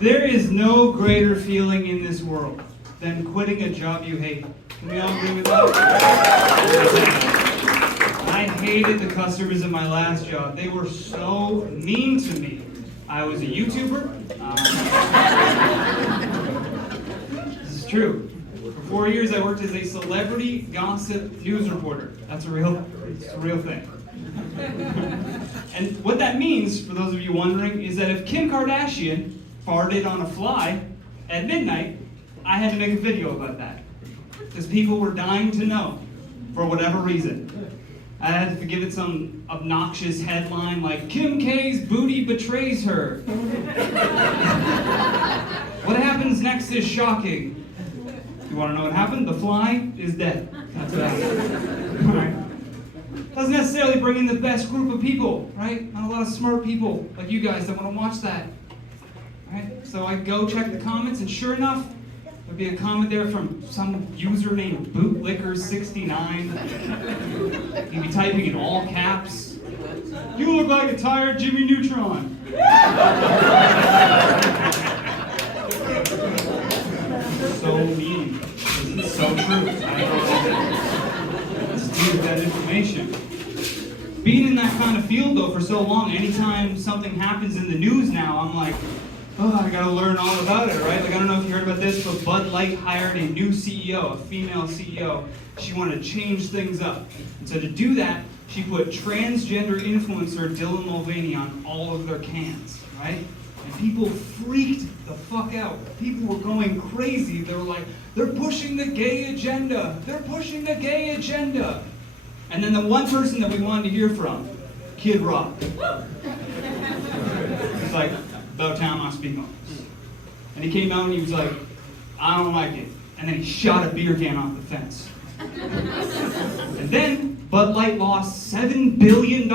There is no greater feeling in this world than quitting a job you hate. Can we all agree with that? I hated the customers in my last job. They were so mean to me. I was a YouTuber. This is true. For 4 years, I worked as a celebrity gossip news reporter. It's a real thing. And what that means, for those of you wondering, is that if Kim Kardashian farted on a fly at midnight, I had to make a video about that. Because people were dying to know, for whatever reason. I had to give it some obnoxious headline like, Kim K's booty betrays her. What happens next is shocking. You want to know what happened? The fly is dead. That's bad. All right. Doesn't necessarily bring in the best group of people, right? Not a lot of smart people like you guys that want to watch that. Right? So I go check the comments, and sure enough, there'd be a comment there from some user named Bootlicker69. He'd be typing in all caps. You look like a tired Jimmy Neutron. So mean. It's so true. Let's deal with that information. Being in that kind of field, though, for so long, anytime something happens in the news now, I'm like, oh, I gotta learn all about it, right? Like, I don't know if you heard about this, but Bud Light hired a new CEO, a female CEO. She wanted to change things up. And so to do that, she put transgender influencer Dylan Mulvaney on all of their cans, right? And people freaked the fuck out. People were going crazy. They were like, they're pushing the gay agenda. They're pushing the gay agenda. And then the one person that we wanted to hear from, Kid Rock. It's like, about time I speak on this. And he came out and he was like, I don't like it. And then he shot a beer can off the fence. And then Bud Light lost $7 billion.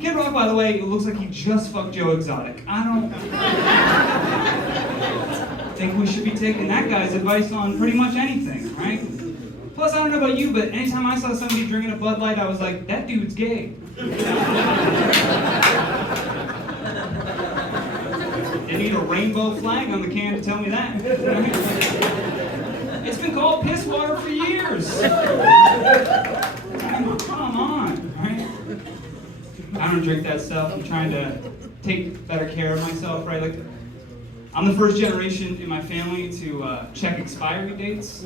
Kid Rock, by the way, it looks like he just fucked Joe Exotic. I don't think we should be taking that guy's advice on pretty much anything, right? Plus, I don't know about you, but anytime I saw somebody drinking a Bud Light, I was like, that dude's gay. You need a rainbow flag on the can to tell me that. It's been called piss water for years. Come on, right? I don't drink that stuff. I'm trying to take better care of myself, right? Like, I'm the first generation in my family to check expiry dates.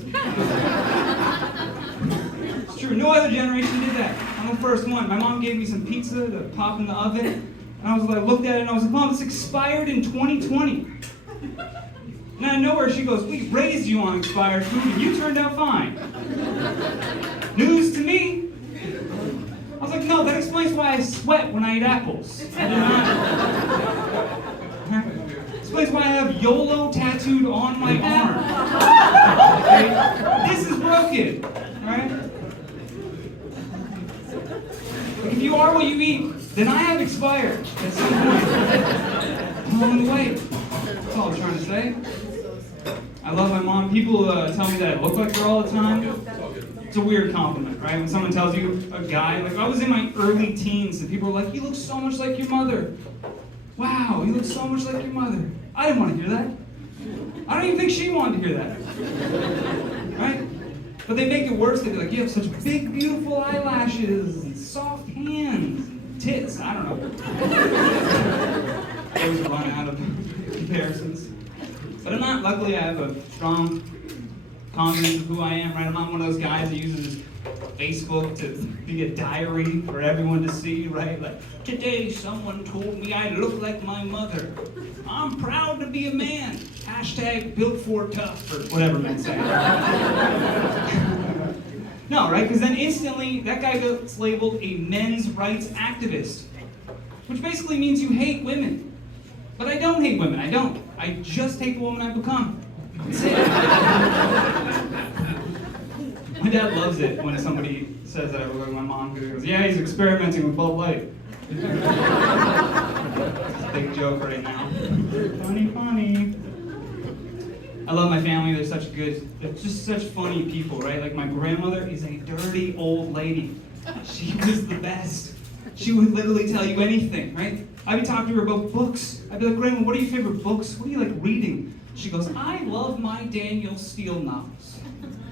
It's true, no other generation did that. I'm the first one. My mom gave me some pizza to pop in the oven. And I was like, looked at it and I was like, Mom, it's expired in 2020. And out of nowhere she goes, we raised you on expired food and you turned out fine. News to me. I was like, no, that explains why I sweat when I eat apples. I did not. Explains why I have YOLO tattooed on my arm. Okay? This is broken, right? Like, if you are what you eat, then I have expired at some point along the way. That's all I'm trying to say. I love my mom. People tell me that I look like her all the time. It's a weird compliment, right? When someone tells you, a guy, like I was in my early teens, and people were like, you look so much like your mother. Wow, you look so much like your mother. I didn't want to hear that. I don't even think she wanted to hear that. Right? But they make it worse. They'd be like, you have such big, beautiful eyelashes and soft hands. Tits, I don't know. I always run out of comparisons. But I'm not, luckily I have a strong confidence of who I am, right? I'm not one of those guys that uses Facebook to be a diary for everyone to see, right? Like, today someone told me I look like my mother. I'm proud to be a man. Hashtag built for tough, or whatever men say. No, right? Because then instantly, that guy gets labeled a men's rights activist. Which basically means you hate women. But I don't hate women, I don't. I just hate the woman I've become. That's it. My dad loves it when somebody says that I look like my mom, because he goes, yeah, he's experimenting with Bud Light. It's a big joke right now. Funny. I love my family. They're just such funny people, right? Like my grandmother is a dirty old lady. She was the best. She would literally tell you anything, right? I'd be talking to her about books. I'd be like, Grandma, what are your favorite books? What do you like reading? She goes, I love my Daniel Steele novels.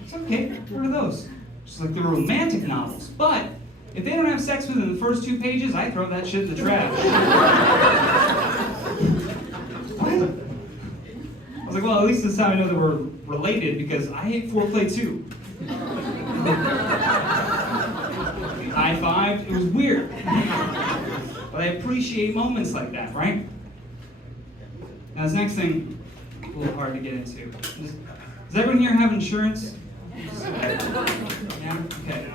It's okay, what are those? She's like, they're romantic novels, but if they don't have sex within the first 2 pages, I throw that shit in the trash. What? I was like, well, at least this is how I know that we're related, because I hate foreplay too. High-fived, it was weird. But I appreciate moments like that, right? Now this next thing, a little hard to get into. Does everyone here have insurance? Yeah? Okay,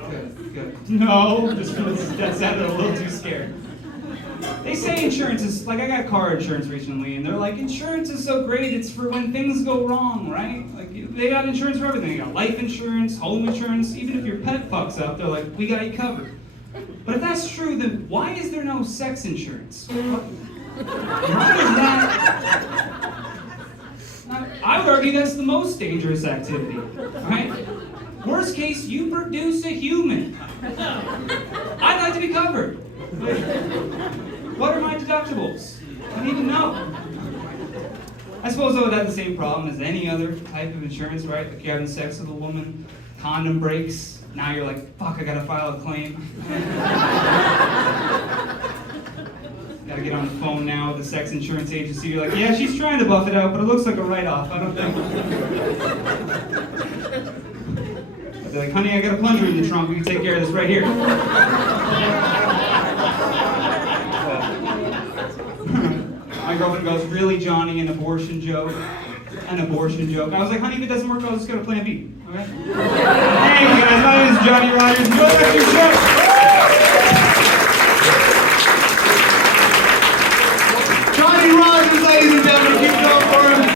good. No, that sounded a little too scared. They say insurance is, like I got car insurance recently, and they're like, insurance is so great, it's for when things go wrong, right? Like, they got insurance for everything. They got life insurance, home insurance, even if your pet fucks up, they're like, we got you covered. But if that's true, then why is there no sex insurance? Why is that? I would argue that's the most dangerous activity, right? Worst case, you produce a human. I'd like to be covered. What are my deductibles? I need to know. I suppose I would have the same problem as any other type of insurance, right? Like you're having sex with a woman, condom breaks, now you're like, fuck, I gotta file a claim. Gotta get on the phone now with the sex insurance agency. You're like, yeah, she's trying to buff it out, but it looks like a write-off. I don't think. I'd be like, honey, I got a plunger in the trunk. We can take care of this right here. My girlfriend goes, really, Johnny, an abortion joke? An abortion joke. I was like, honey, if it doesn't work, I'll just go to plan B. Okay? Hey, guys, my name is Johnny Rogers. Go back to your show.